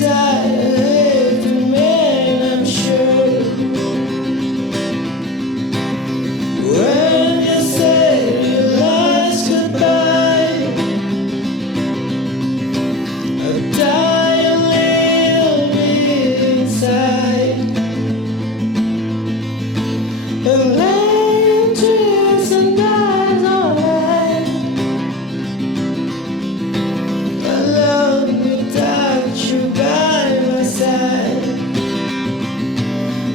tired of men, I'm sure. When you said your last goodbye, I die a little bit inside. And lame dreams and eyes alright. I love you without you by my side.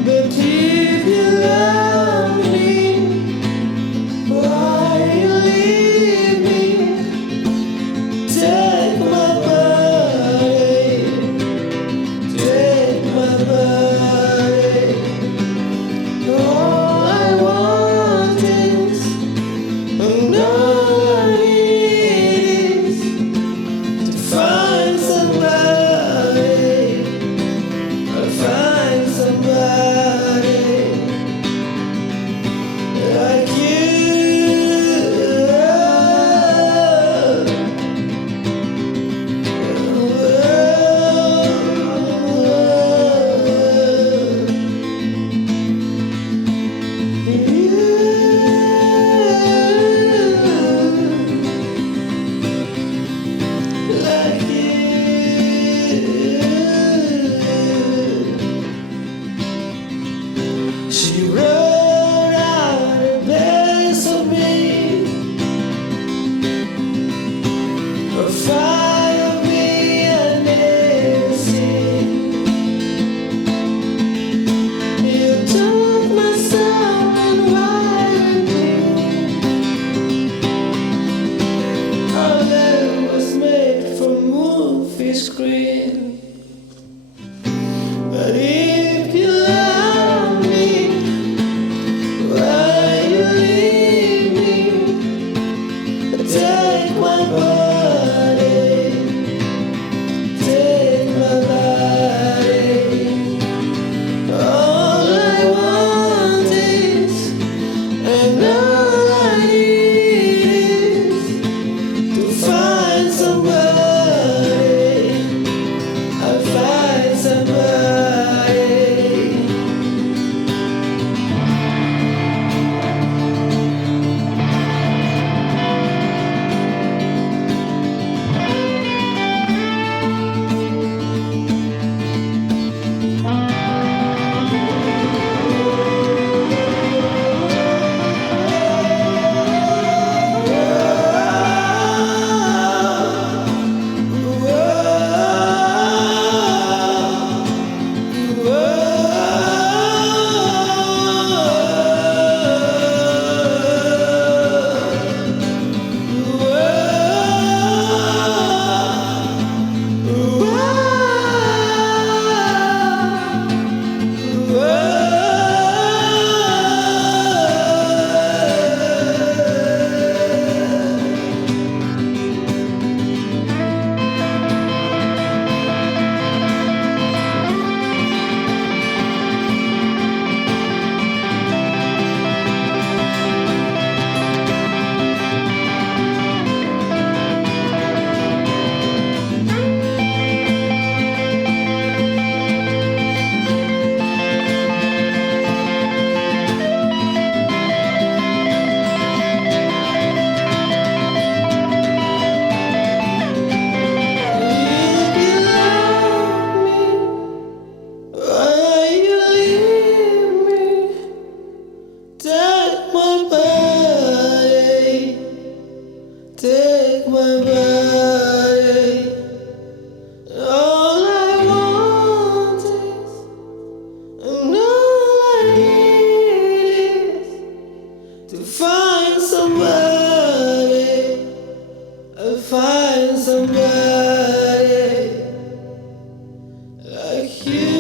But if you love me, why you leave me? Take my body, take my body. All I want is, and all I need is to find somebody, I'll find somebody like you. Like you. She wrote out a place for me, a fire me I never seen. You took my soul and wired me. Our love was made for movie screen. But if you love me, why you leave me? Take my body, take my body. All I want is, and all I need is to find somebody, I'll find somebody. Take my body. All I want is, and all I need is to find somebody, I'll find somebody like you.